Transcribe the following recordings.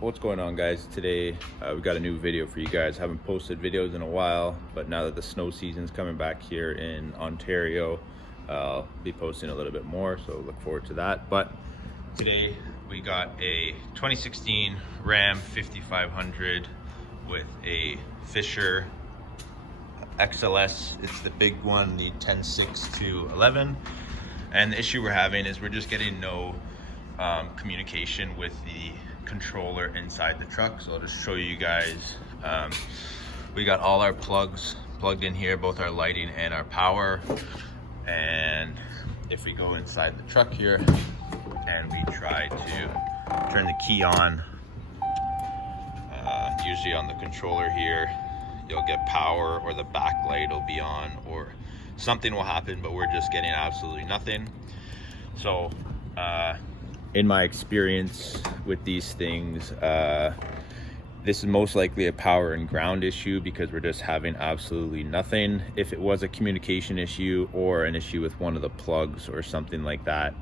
What's going on, guys? Today we got a new video for you guys. Haven't posted videos in a while, but now that the snow season's coming back here in Ontario, I'll be posting a little bit more, so look forward to that. But today we got a 2016 Ram 5500 with a Fisher XLS. It's the big one, the 10.6 to 11. And the issue we're having is we're just getting no communication with the controller inside the truck. So I'll just show you guys. We got all our plugs plugged in here, both our lighting and our power. And if we go inside the truck here and we try to turn the key on, usually on the controller here, you'll get power or the backlight will be on or something will happen, but we're just getting absolutely nothing. So in my experience with these things, this is most likely a power and ground issue because we're just having absolutely nothing. If it was a communication issue or an issue with one of the plugs or something like that,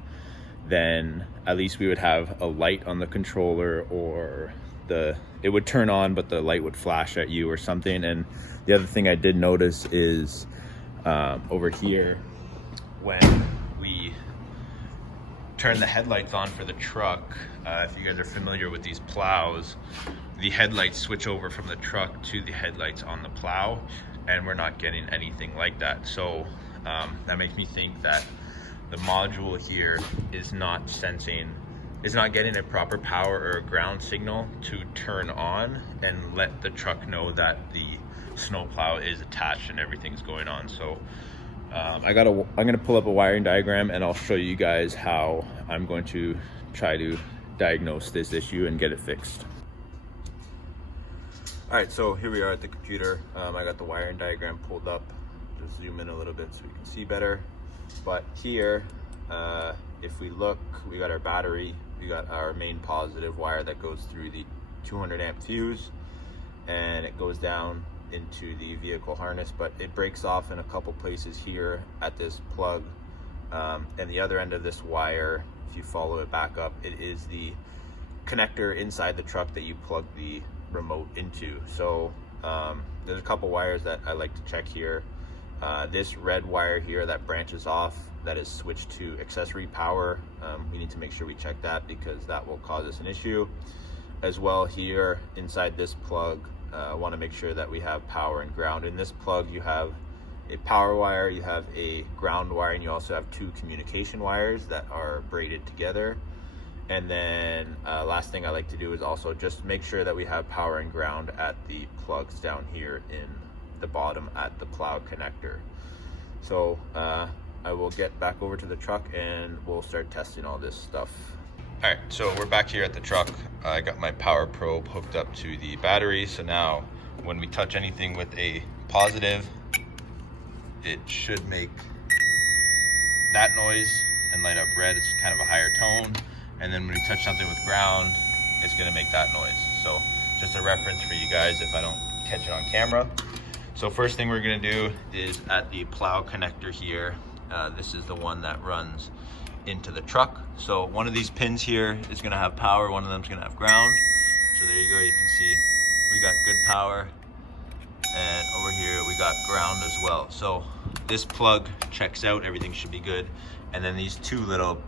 then at least we would have a light on the controller, or it would turn on but the light would flash at you or something. And the other thing I did notice is over here, when we turn the headlights on for the truck, if you guys are familiar with these plows, the headlights switch over from the truck to the headlights on the plow, and we're not getting anything like that. So that makes me think that the module here is not getting a proper power or a ground signal to turn on and let the truck know that the snow plow is attached and everything's going on. So I'm gonna pull up a wiring diagram and I'll show you guys how I'm going to try to diagnose this issue and get it fixed. All right, so here we are at the computer. I got the wiring diagram pulled up. Just zoom in a little bit so we can see better. But here, if we look, we got our battery, we got our main positive wire that goes through the 200 amp fuse, and it goes down into the vehicle harness, but it breaks off in a couple places here at this plug. And the other end of this wire, if you follow it back up, it is the connector inside the truck that you plug the remote into. So there's a couple wires that I like to check here. This red wire here that branches off, that is switched to accessory power. We need to make sure we check that because that will cause us an issue. As well, here inside this plug, I want to make sure that we have power and ground. In this plug, you have a power wire, you have a ground wire, and you also have two communication wires that are braided together. And then last thing I like to do is also just make sure that we have power and ground at the plugs down here in the bottom at the plow connector. So I will get back over to the truck and we'll start testing all this stuff. All right, so we're back here at the truck. I got my power probe hooked up to the battery. So now when we touch anything with a positive, it should make that noise and light up red. It's kind of a higher tone. And then when we touch something with ground, it's gonna make that noise. So just a reference for you guys if I don't catch it on camera. So first thing we're gonna do is at the plow connector here, this is the one that runs into the truck. So one of these pins here is gonna have power, one of them's gonna have ground. So there you go, you can see we got good power, and over here we got ground as well. So this plug checks out, everything should be good. And then these two little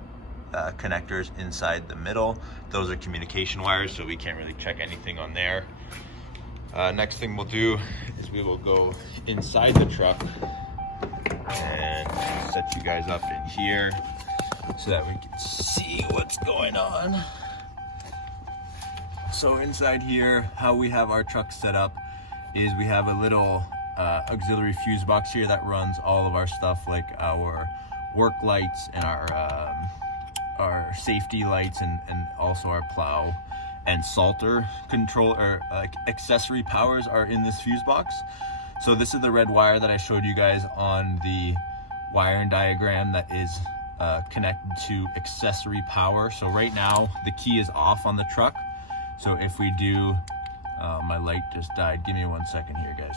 connectors inside the middle, those are communication wires, so we can't really check anything on there. Next thing we'll do is we will go inside the truck and set you guys up in here so that we can see what's going on. So inside here, how we have our truck set up is we have a little auxiliary fuse box here that runs all of our stuff, like our work lights and our safety lights, and also our plow and salter control, or accessory powers are in this fuse box. So this is the red wire that I showed you guys on the wiring diagram that is connected to accessory power. So right now the key is off on the truck. So if we do, my light just died. Give me 1 second here, guys.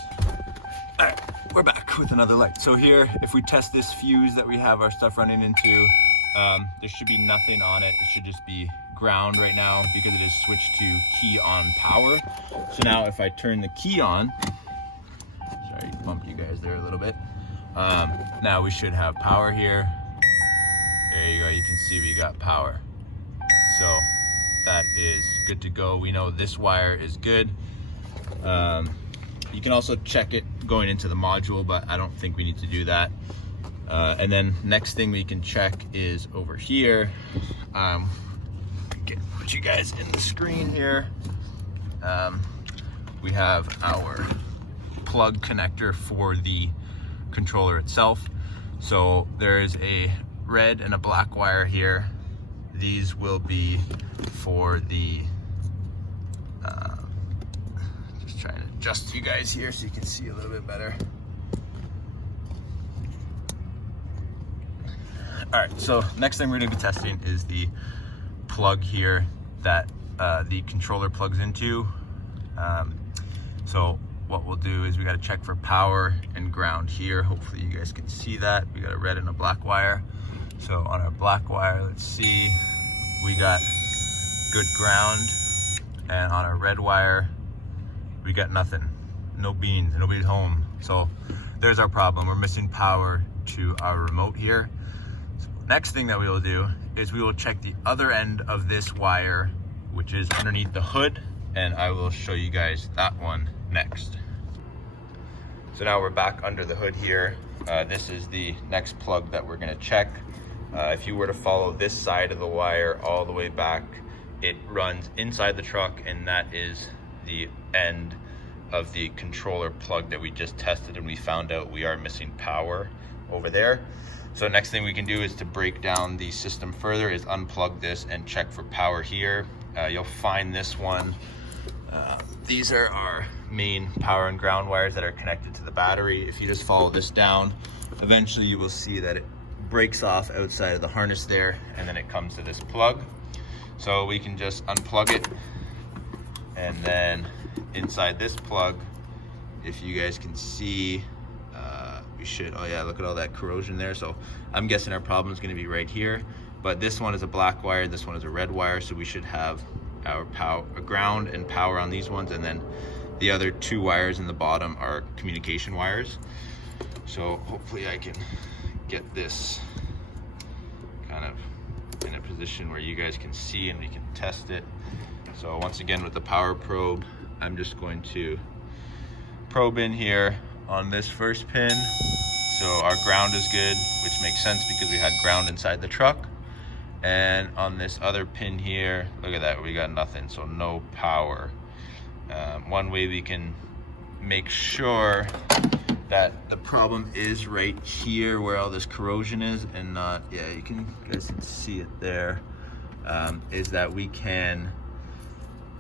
All right, we're back with another light. So here, if we test this fuse that we have our stuff running into, there should be nothing on it. It should just be ground right now because it is switched to key on power. So now if I turn the key on, sorry, bumped you guys there a little bit. Now we should have power here. There you go, you can see we got power. So that is good to go. We know this wire is good. You can also check it going into the module, but I don't think we need to do that. And then next thing we can check is over here. Put you guys in the screen here. We have our plug connector for the controller itself. So there is a red and a black wire here. These will be for the, just trying to adjust you guys here so you can see a little bit better. All right, so next thing we're gonna be testing is the plug here that the controller plugs into. So what we'll do is we gotta check for power and ground here. Hopefully you guys can see that. We got a red and a black wire. So on our black wire, let's see, we got good ground. And on our red wire, we got nothing. No beans, nobody's home. So there's our problem. We're missing power to our remote here. So next thing that we will do is we will check the other end of this wire, which is underneath the hood, and I will show you guys that one next. So now we're back under the hood here. This is the next plug that we're gonna check. If you were to follow this side of the wire all the way back, it runs inside the truck, and that is the end of the controller plug that we just tested, and we found out we are missing power over there. So next thing we can do is to break down the system further is unplug this and check for power here. You'll find this one. These are our main power and ground wires that are connected to the battery. If you just follow this down, eventually you will see that it breaks off outside of the harness there, and then it comes to this plug. So we can just unplug it, and then inside this plug, if you guys can see, we should, oh yeah, look at all that corrosion there. So I'm guessing our problem is going to be right here, but this one is a black wire, this one is a red wire, so we should have our power, ground and power on these ones, and then the other two wires in the bottom are communication wires. So hopefully I can get this kind of in a position where you guys can see and we can test it. So once again, with the power probe, I'm just going to probe in here on this first pin. So our ground is good, which makes sense because we had ground inside the truck. And on this other pin here, look at that, we got nothing, so no power. One way we can make sure that the problem is right here where all this corrosion is, and not, yeah, you guys can see it there, is that we can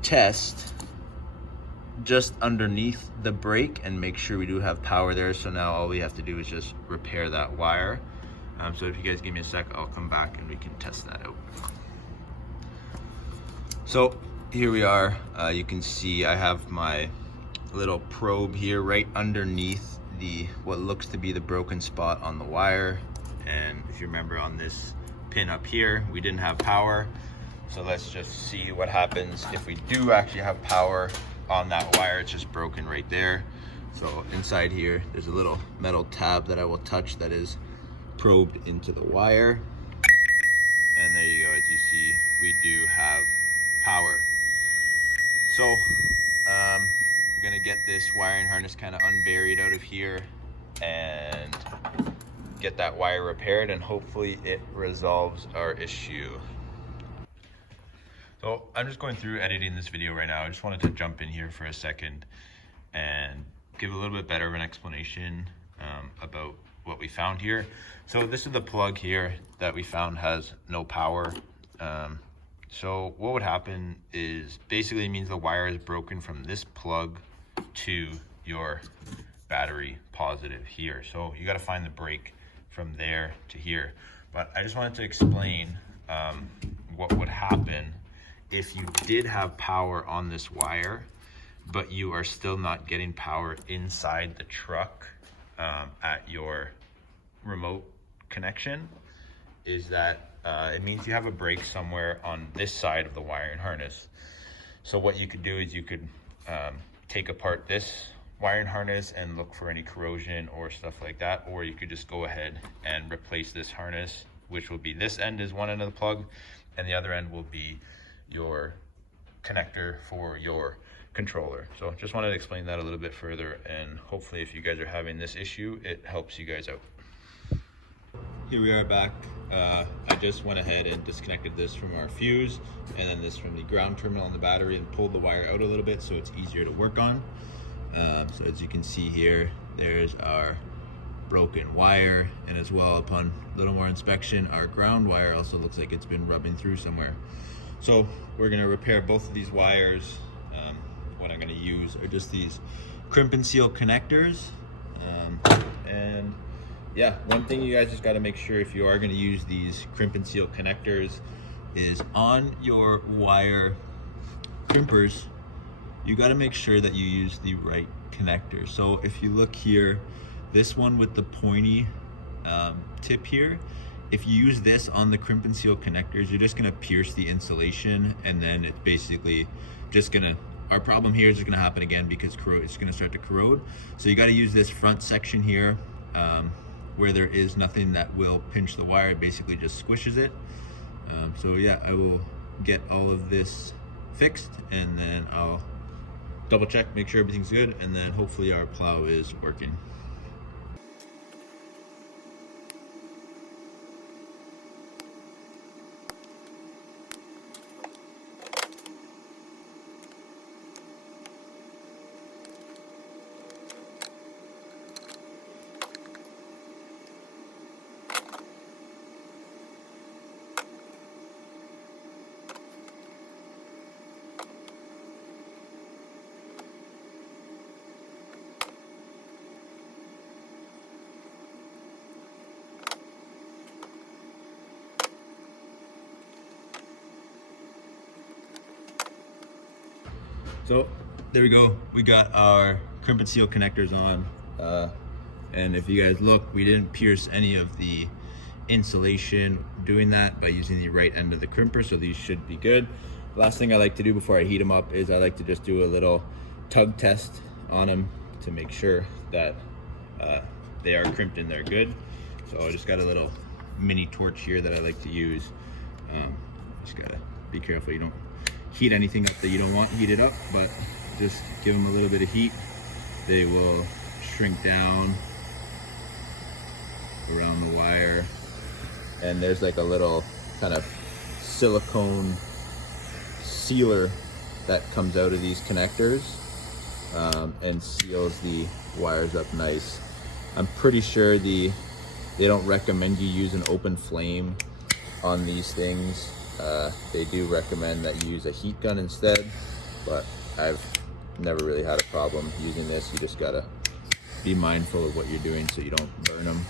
test just underneath the brake and make sure we do have power there. So now all we have to do is just repair that wire. So if you guys give me a sec, I'll come back and we can test that out. So here we are. You can see I have my little probe here right underneath the what looks to be the broken spot on the wire. And if you remember, on this pin up here, we didn't have power. So let's just see what happens if we do actually have power on that wire. It's just broken right there. So inside here, there's a little metal tab that I will touch that is probed into the wire. And there you go, as you see, we do have power. So I'm gonna get this wiring harness kind of unburied out of here and get that wire repaired, and hopefully it resolves our issue. So I'm just going through editing this video right now. I just wanted to jump in here for a second and give a little bit better of an explanation about what we found here. So this is the plug here that we found has no power. So what would happen is basically it means the wire is broken from this plug to your battery positive here. So you got to find the break from there to here. But I just wanted to explain what would happen if you did have power on this wire, but you are still not getting power inside the truck at your remote connection, is that it means you have a break somewhere on this side of the wiring harness. So what you could do is you could take apart this wiring harness and look for any corrosion or stuff like that, or you could just go ahead and replace this harness, which will be this end is one end of the plug and the other end will be your connector for your controller. So just wanted to explain that a little bit further, and hopefully if you guys are having this issue, it helps you guys out. Here we are back. I just went ahead and disconnected this from our fuse and then this from the ground terminal on the battery and pulled the wire out a little bit so it's easier to work on. So as you can see here, there's our broken wire, and as well, upon a little more inspection, our ground wire also looks like it's been rubbing through somewhere. So we're going to repair both of these wires. What I'm going to use are just these crimp and seal connectors, and yeah, one thing you guys just got to make sure if you are going to use these crimp and seal connectors is on your wire crimpers, you got to make sure that you use the right connector. So if you look here, this one with the pointy tip here, if you use this on the crimp and seal connectors, you're just going to pierce the insulation, and then it's basically just going to, our problem here is going to happen again because it's going to start to corrode. So you got to use this front section here where there is nothing that will pinch the wire. It basically just squishes it. So yeah, I will get all of this fixed, and then I'll double check, make sure everything's good, and then hopefully our plow is working. So there we go, we got our crimp and seal connectors on, and if you guys look, we didn't pierce any of the insulation doing that by using the right end of the crimper, so these should be good. Last thing I like to do before I heat them up is I like to just do a little tug test on them to make sure that they are crimped and they're good. So I just got a little mini torch here that I like to use. Just gotta be careful you don't heat anything up that you don't want heated up, but just give them a little bit of heat. They will shrink down around the wire, and there's like a little kind of silicone sealer that comes out of these connectors and seals the wires up nice. I'm pretty sure they don't recommend you use an open flame on these things. They do recommend that you use a heat gun instead, but I've never really had a problem using this. You just gotta be mindful of what you're doing so you don't burn them.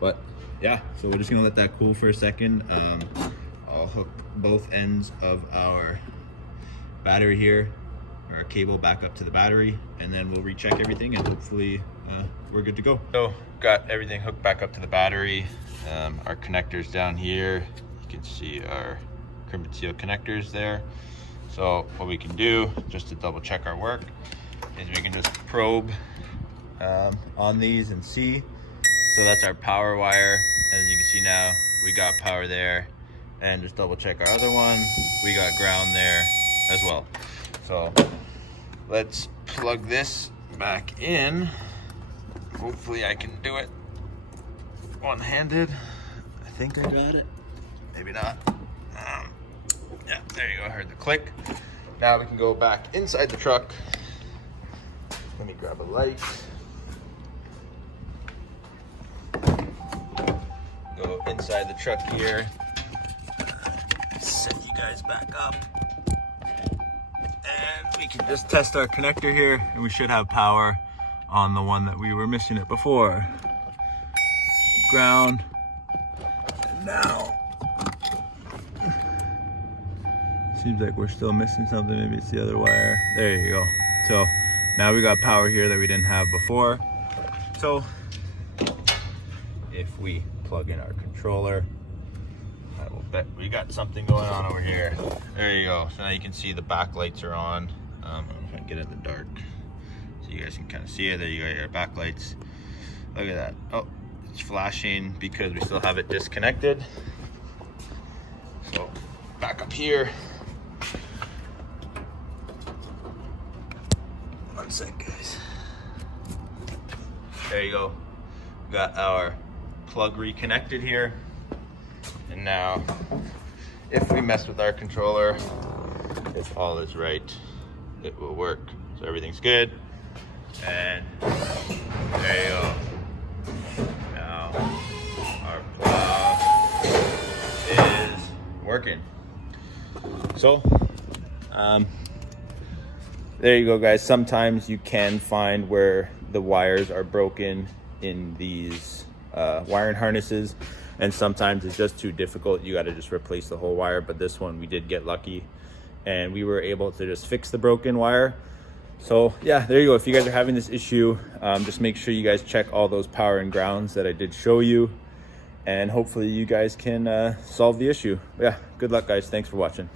But yeah, so we're just gonna let that cool for a second. I'll hook both ends of our battery here, our cable back up to the battery, and then we'll recheck everything, and hopefully we're good to go. So got everything hooked back up to the battery. Our connectors down here, you can see our crimp and seal connectors there. So what we can do, just to double check our work, is we can just probe on these and see. So that's our power wire. As you can see now, we got power there. And just double check our other one, we got ground there as well. So let's plug this back in. Hopefully I can do it one-handed. I think I got it, maybe not. Yeah, there you go, I heard the click. Now we can go back inside the truck. Let me grab a light. Go inside the truck here. Set you guys back up. And we can just test our connector here, and we should have power on the one that we were missing it before. Ground. And now, seems like we're still missing something. Maybe it's the other wire. There you go. So now we got power here that we didn't have before. So if we plug in our controller, we'll bet we got something going on over here. There you go. So now you can see the back lights are on. I don't know if I can get it in the dark so you guys can kind of see it. There you got your back lights. Look at that. Oh, it's flashing because we still have it disconnected. So back up here. One sec, guys. There you go. We got our plug reconnected here. And now, if we mess with our controller, if all is right, it will work. So everything's good. And there you go. Now, our plow is working. So, there you go, guys. Sometimes you can find where the wires are broken in these wiring harnesses, and sometimes it's just too difficult. You got to just replace the whole wire. But this one, we did get lucky and we were able to just fix the broken wire. So yeah, there you go. If you guys are having this issue, just make sure you guys check all those power and grounds that I did show you, and hopefully you guys can solve the issue. Yeah, good luck, guys. Thanks for watching.